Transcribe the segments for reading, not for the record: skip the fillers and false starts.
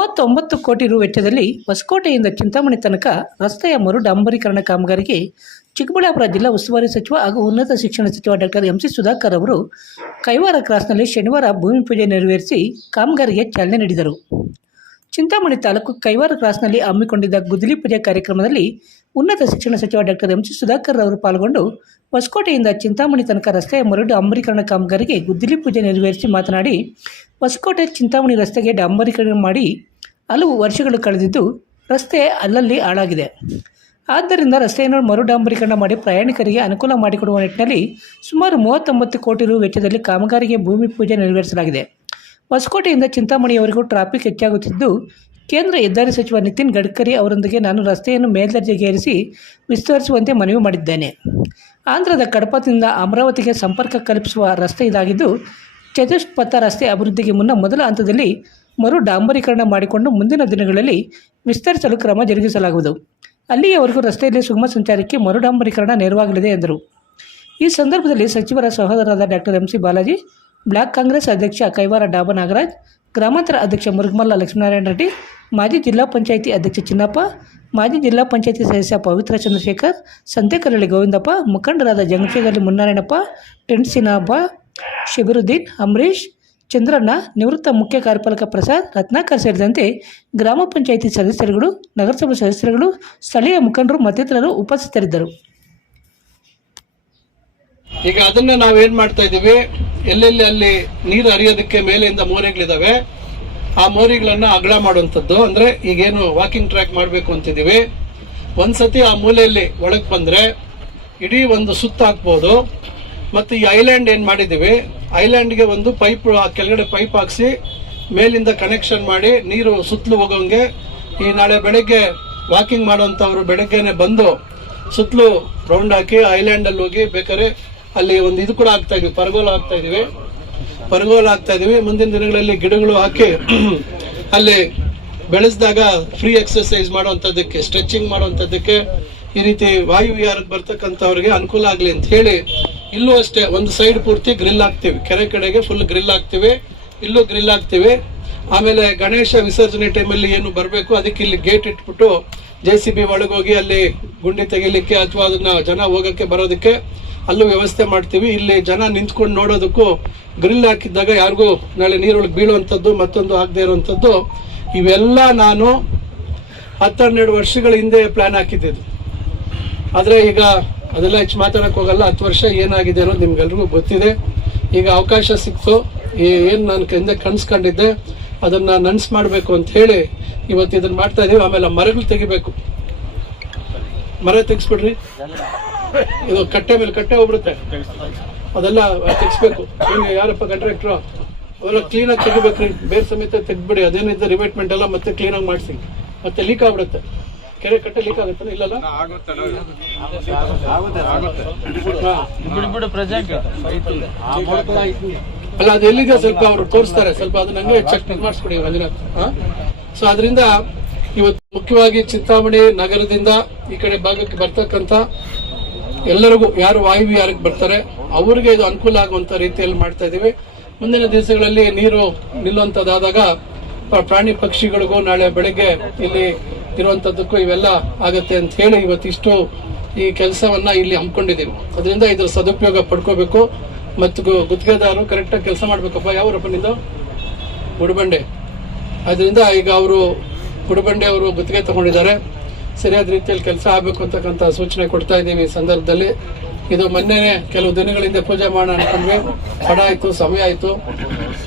39 ಕೋಟಿ ರು ವೆಚ್ಚದಲ್ಲಿ ಹೊಸಕೋಟೆಯಿಂದ ಚಿಂತಾಮಣಿ ತನಕ ರಸ್ತೆಯ ಮರು ಡಾಂಬರೀಕರಣ ಕಾಮಗಾರಿಗೆ ಚಿಕ್ಕಬಳ್ಳಾಪುರ ಜಿಲ್ಲಾ ಉಸ್ತುವಾರಿ ಸಚಿವ ಹಾಗೂ ಉನ್ನತ ಶಿಕ್ಷಣ ಸಚಿವ ಡಾಕ್ಟರ್ ಎಂ ಸಿ ಸುಧಾಕರ್ ಅವರು ಕೈವಾರ ಕ್ರಾಸ್ನಲ್ಲಿ ಶನಿವಾರ ಭೂಮಿ ಪೂಜೆ ನೆರವೇರಿಸಿ ಕಾಮಗಾರಿಗೆ ಚಾಲನೆ ನೀಡಿದರು. ಚಿಂತಾಮಣಿ ತಾಲೂಕು ಕೈವಾರ ಕ್ರಾಸ್ನಲ್ಲಿ ಹಮ್ಮಿಕೊಂಡಿದ್ದ ಗುದ್ದಲಿ ಪೂಜೆ ಕಾರ್ಯಕ್ರಮದಲ್ಲಿ ಉನ್ನತ ಶಿಕ್ಷಣ ಸಚಿವ ಡಾಕ್ಟರ್ ಎಂ ಸಿ ಸುಧಾಕರ್ ಅವರು ಪಾಲ್ಗೊಂಡು ಹೊಸಕೋಟೆಯಿಂದ ಚಿಂತಾಮಣಿ ತನಕ ರಸ್ತೆಯ ಮರು ಡಾಂಬರೀಕರಣ ಕಾಮಗಾರಿಗೆ ಗುದ್ದಲಿ ಪೂಜೆ ನೆರವೇರಿಸಿ ಮಾತನಾಡಿ, ಹೊಸಕೋಟೆ ಚಿಂತಾಮಣಿ ರಸ್ತೆಗೆ ಡಾಂಬರೀಕರಣ ಮಾಡಿ ಹಲವು ವರ್ಷಗಳು ಕಳೆದಿದ್ದು ರಸ್ತೆ ಅಲ್ಲಲ್ಲಿ ಹಾಳಾಗಿದೆ. ಆದ್ದರಿಂದ ರಸ್ತೆಯನ್ನು ಮರು ಡಾಂಬರೀಕರಣ ಮಾಡಿ ಪ್ರಯಾಣಿಕರಿಗೆ ಅನುಕೂಲ ಮಾಡಿಕೊಡುವ ನಿಟ್ಟಿನಲ್ಲಿ ಸುಮಾರು 39 ಕೋಟಿ ರು ವೆಚ್ಚದಲ್ಲಿ ಕಾಮಗಾರಿಗೆ ಭೂಮಿ ಪೂಜೆ ನೆರವೇರಿಸಲಾಗಿದೆ. ಹೊಸಕೋಟೆಯಿಂದ ಚಿಂತಾಮಣಿಯವರೆಗೂ ಟ್ರಾಫಿಕ್ ಹೆಚ್ಚಾಗುತ್ತಿದ್ದು, ಕೇಂದ್ರ ಹೆದ್ದಾರಿ ಸಚಿವ ನಿತಿನ್ ಗಡ್ಕರಿ ಅವರೊಂದಿಗೆ ನಾನು ರಸ್ತೆಯನ್ನು ಮೇಲ್ದರ್ಜೆಗೇರಿಸಿ ವಿಸ್ತರಿಸುವಂತೆ ಮನವಿ ಮಾಡಿದ್ದೇನೆ. ಆಂಧ್ರದ ಕಡಪದಿಂದ ಅಮರಾವತಿಗೆ ಸಂಪರ್ಕ ಕಲ್ಪಿಸುವ ರಸ್ತೆ ಇದಾಗಿದ್ದು, ಚತುಷ್ಪಥ ರಸ್ತೆ ಅಭಿವೃದ್ಧಿಗೆ ಮುನ್ನ ಮೊದಲ ಹಂತದಲ್ಲಿ ಮರು ಡಾಂಬರೀಕರಣ ಮಾಡಿಕೊಂಡು ಮುಂದಿನ ದಿನಗಳಲ್ಲಿ ವಿಸ್ತರಿಸಲು ಕ್ರಮ ಜರುಗಿಸಲಾಗುವುದು. ಅಲ್ಲಿಯವರೆಗೂ ರಸ್ತೆಯಲ್ಲಿ ಸುಗಮ ಸಂಚಾರಕ್ಕೆ ಮರು ಡಾಂಬರೀಕರಣ ನೆರವಾಗಲಿದೆ ಎಂದರು. ಈ ಸಂದರ್ಭದಲ್ಲಿ ಸಚಿವರ ಸಹೋದರರಾದ doctor M C Balaji, block Congress ಅಧ್ಯಕ್ಷ ಕೈವಾರ ಡಾಬಾ ನಾಗರಾಜ್, ಗ್ರಾಮಾಂತರ ಅಧ್ಯಕ್ಷ ಮುರುಗಮಲ್ಲ ಲಕ್ಷ್ಮೀನಾರಾಯಣ ರೆಡ್ಡಿ, ಮಾಜಿ ಜಿಲ್ಲಾ ಪಂಚಾಯಿತಿ ಅಧ್ಯಕ್ಷ ಚಿನ್ನಪ್ಪ, ಮಾಜಿ ಜಿಲ್ಲಾ ಪಂಚಾಯಿತಿ ಸದಸ್ಯ ಪವಿತ್ರ ಚಂದ್ರಶೇಖರ್, ಸಂತೆಕರಳ್ಳಿ ಗೋವಿಂದಪ್ಪ, ಮುಖಂಡರಾದ ಜಂಗಶೇಗರ್ಲಿ ಮುನ್ನಾರಾಯಣಪ್ಪ, ಟೆಂಟ್ಸಿನಾಬ, ಶಬೀರುದ್ದೀನ್, ಅಂಬರೀಶ್, ಚಂದ್ರಣ್ಣ, ನಿವೃತ್ತ ಮುಖ್ಯ ಕಾರ್ಯಪಾಲಕ ಪ್ರಸಾದ್, ರತ್ನಾಕರ್ ಸೇರಿದಂತೆ ಗ್ರಾಮ ಪಂಚಾಯಿತಿ ಸದಸ್ಯರುಗಳು, ನಗರಸಭಾ ಸದಸ್ಯರುಗಳು, ಸ್ಥಳೀಯ ಮುಖಂಡರು ಮತ್ತಿತರರು ಉಪಸ್ಥಿತರಿದ್ದರು. ಈಗ ಅದನ್ನ ನಾವೇನ್ ಮಾಡ್ತಾ ಇದೀವಿ, ಎಲ್ಲೆಲ್ಲಿ ಅಲ್ಲಿ ನೀರು ಹರಿಯೋದಕ್ಕೆ ಮೇಲೆಯಿಂದ ಮೋರಿಗಳಿದಾವೆ, ಆ ಮೋರಿಗಳನ್ನ ಅಗಲ ಮಾಡುವಂಥದ್ದು. ಅಂದ್ರೆ ಈಗೇನು ವಾಕಿಂಗ್ ಟ್ರ್ಯಾಕ್ ಮಾಡಬೇಕು ಅಂತಿದೀವಿ. ಒಂದ್ಸತಿ ಆ ಮೂಲೆಯಲ್ಲಿ ಒಳಗೆ ಬಂದ್ರೆ ಇಡೀ ಒಂದು ಸುತ್ತ ಹಾಕ್ಬೋದು. ಮತ್ತು ಈ ಐಲ್ಯಾಂಡ್ ಏನ್ ಮಾಡಿದೀವಿ, ಐಲ್ಯಾಂಡ್ಗೆ ಒಂದು ಪೈಪ್ ಕೆಳಗಡೆ ಪೈಪ್ ಹಾಕ್ಸಿ ಮೇಲಿಂದ ಕನೆಕ್ಷನ್ ಮಾಡಿ ನೀರು ಸುತ್ತಲೂ ಹೋಗೋಂಗೆ ಈ ನಾಳೆ ಬೆಳಗ್ಗೆ ವಾಕಿಂಗ್ ಮಾಡೋಂಥವ್ರು ಬೆಳಗ್ಗೆನೆ ಬಂದು ಸುತ್ತಲೂ ರೌಂಡ್ ಹಾಕಿ ಐಲ್ಯಾಂಡ್ ಅಲ್ಲಿ ಹೋಗಿ ಬೇಕಾದ್ರೆ ಅಲ್ಲಿ ಒಂದು ಇದು ಕೂಡ ಹಾಕ್ತಾ ಇದೀವಿ, ಪರಗೋಲ ಹಾಕ್ತಾ ಇದೀವಿ. ಮುಂದಿನ ದಿನಗಳಲ್ಲಿ ಗಿಡಗಳು ಹಾಕಿ ಅಲ್ಲಿ ಬೆಳೆಸಿದಾಗ ಫ್ರೀ ಎಕ್ಸರ್ಸೈಸ್ ಮಾಡುವಂತದ್ದಕ್ಕೆ, ಸ್ಟ್ರೆಚಿಂಗ್ ಮಾಡುವಂತದ್ದಕ್ಕೆ, ಈ ರೀತಿ ವಾಯು ವಿಹಾರಕ್ಕೆ ಬರ್ತಕ್ಕಂಥವ್ರಿಗೆ ಅನುಕೂಲ ಆಗ್ಲಿ ಅಂತ ಹೇಳಿ ಇಲ್ಲೂ ಅಷ್ಟೇ ಒಂದು ಸೈಡ್ ಪೂರ್ತಿ ಗ್ರಿಲ್ ಹಾಕ್ತಿವಿ. ಕೆರೆ ಕಡೆಗೆ ಫುಲ್ ಗ್ರಿಲ್ ಹಾಕ್ತಿವಿ, ಇಲ್ಲೂ ಗ್ರಿಲ್ ಹಾಕ್ತಿವಿ. ಆಮೇಲೆ ಗಣೇಶ ವಿಸರ್ಜನೆ ಟೈಮಲ್ಲಿ ಏನು ಬರಬೇಕು ಅದಕ್ಕೆ ಇಲ್ಲಿ ಗೇಟ್ ಇಟ್ಬಿಟ್ಟು JCB ಒಳಗೋಗಿ ಅಲ್ಲಿ ಗುಂಡಿ ತೆಗಿಲಿಕ್ಕೆ ಅಥವಾ ಅದನ್ನ ಜನ ಹೋಗಕ್ಕೆ ಬರೋದಕ್ಕೆ ಅಲ್ಲೂ ವ್ಯವಸ್ಥೆ ಮಾಡ್ತೀವಿ. ಇಲ್ಲಿ ಜನ ನಿಂತ್ಕೊಂಡು ನೋಡೋದಕ್ಕೂ ಗ್ರಿಲ್ ಹಾಕಿದ್ದಾಗ ಯಾರಿಗೂ ನಾಳೆ ನೀರೊಳಗೆ ಬೀಳುವಂಥದ್ದು ಮತ್ತೊಂದು ಆಗದೆ ಇರುವಂಥದ್ದು, ಇವೆಲ್ಲ ನಾನು 10-12 ವರ್ಷಗಳ ಹಿಂದೆ ಪ್ಲಾನ್ ಹಾಕಿದ್ದು. ಆದ್ರೆ ಈಗ ಅದೆಲ್ಲ ಹೆಚ್ಚು ಮಾತಾಡಕ್ ಹೋಗಲ್ಲ. 10 ವರ್ಷ ಏನಾಗಿದೆ ಅನ್ನೋದು ನಿಮ್ಗೆಲ್ರಿಗೂ ಗೊತ್ತಿದೆ. ಈಗ ಅವಕಾಶ ಸಿಕ್ತು, ಏನ್ ನಾನು ಹಿಂದೆ ಕನ್ಸ್ಕೊಂಡಿದ್ದೆ ಅದನ್ನ ನನ್ಸ್ ಮಾಡ್ಬೇಕು ಅಂತ ಹೇಳಿ ಇವತ್ತು ಇದನ್ನ ಮಾಡ್ತಾ ಇದೀವಿ. ಆಮೇಲೆ ಮರಗಳು ತೆಗಿಬೇಕು, ಮರ ತೆಗಿಸ್ಬಿಡ್ರಿ, ಇದು ಕಟ್ಟೆ ಮೇಲೆ ಕಟ್ಟೆ ಹೋಗ್ಬಿಡುತ್ತೆ, ಅದೆಲ್ಲ ತೆಗಿಸ್ಬೇಕು. ಯಾರಪ್ಪ ಕಾಂಟ್ರಾಕ್ಟ್ರು, ಅವೆಲ್ಲ ಕ್ಲೀನ್ ಆಗಿ ತೆಗಿಬೇಕ್ರಿ, ಬೇರೆ ಸಮೇತ ತೆಗ್ದ್ಬಿಡಿ. ಅದೇನಿದ್ದ ರಿವೈಟ್ಮೆಂಟ್ ಎಲ್ಲ ಮತ್ತೆ ಕ್ಲೀನ್ ಆಗಿ ಮಾಡಿಸಿ, ಮತ್ತೆ ಲೀಕ್ ಆಗ್ಬಿಡುತ್ತೆ. ಕೆರೆ ಕಟ್ಟೆ ಲೀಕ್ ಆಗುತ್ತೆ ಇಲ್ಲಲ್ಲ, ಅಲ್ಲ ಅದು ಎಲ್ಲಿದೆ ಸ್ವಲ್ಪ ಅವರು ತೋರಿಸ್ತಾರೆ, ಸ್ವಲ್ಪ ಅದನ್ನ ಹಂಗೆ ಚೆಕ್ ಮಾಡಿಸ್ಕೊಡಿ ಮಂಜುನಾಥ್. ಸೊ ಅದರಿಂದ ಇವತ್ತು ಮುಖ್ಯವಾಗಿ ಚಿಂತಾಮಣಿ ನಗರದಿಂದ ಈ ಕಡೆ ಭಾಗಕ್ಕೆ ಬರ್ತಕ್ಕಂಥ ಎಲ್ಲರಿಗೂ ಯಾರು ವಾಯು ವಿಹಾರಕ್ಕೆ ಬರ್ತಾರೆ ಅವ್ರಿಗೆ ಇದು ಅನುಕೂಲ ಆಗುವಂತ ರೀತಿಯಲ್ಲಿ ಮಾಡ್ತಾ ಇದೀವಿ. ಮುಂದಿನ ದಿವಸಗಳಲ್ಲಿ ನೀರು ನಿಲ್ಲುವಂತದ್ದಾದಾಗ ಪ್ರಾಣಿ ಪಕ್ಷಿಗಳಿಗೂ ನಾಳೆ ಬೆಳಗ್ಗೆ ಇಲ್ಲಿ ಇರುವಂತದ್ದಕ್ಕೂ ಇವೆಲ್ಲ ಆಗತ್ತೆ ಅಂತ ಹೇಳಿ ಇವತ್ತಿಷ್ಟು ಈ ಕೆಲಸವನ್ನ ಇಲ್ಲಿ ಹಮ್ಮಿಕೊಂಡಿದ್ದೀವಿ. ಅದರಿಂದ ಇದ್ರ ಸದುಪಯೋಗ ಪಡ್ಕೋಬೇಕು ಮತ್ತು ಗುತ್ತಿಗೆದಾರರು ಕರೆಕ್ಟ್ ಆಗಿ ಕೆಲಸ ಮಾಡ್ಬೇಕಪ್ಪ. ಯಾವರಪ್ಪ ನಿಂದು? ಗುಡಬಂಡೆ. ಅದರಿಂದ ಈಗ ಅವರು ಗುಡಬಂಡೆ ಅವರು ಗುತ್ತಿಗೆ ತಗೊಂಡಿದ್ದಾರೆ, ಸರಿಯಾದ ರೀತಿಯಲ್ಲಿ ಕೆಲಸ ಆಗಬೇಕು ಅಂತಕ್ಕಂಥ ಸೂಚನೆ ಕೊಡ್ತಾ ಇದ್ದೀವಿ. ಈ ಸಂದರ್ಭದಲ್ಲಿ ಇದು ಮೊನ್ನೆ ಕೆಲವು ದಿನಗಳಿಂದ ಪೂಜೆ ಮಾಡೋಣ ಅನ್ಕೊಂಡ್ವಿ, ತಡ ಆಯ್ತು, ಸಮಯ ಆಯ್ತು.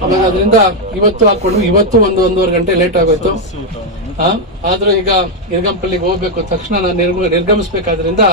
ಆಮೇಲೆ ಅದರಿಂದ ಇವತ್ತು ಹಾಕೊಂಡ್ವಿ. ಇವತ್ತು 1-1.5 ಗಂಟೆ ಲೇಟ್ ಆಗೋಯ್ತು. ಆದ್ರೂ ಈಗ ನಿರ್ಗಂಪಲ್ಲಿಗೆ ಹೋಗ್ಬೇಕು, ತಕ್ಷಣ ನಾನು ನಿರ್ಗಮಿಸ್ಬೇಕಾದ್ರಿಂದ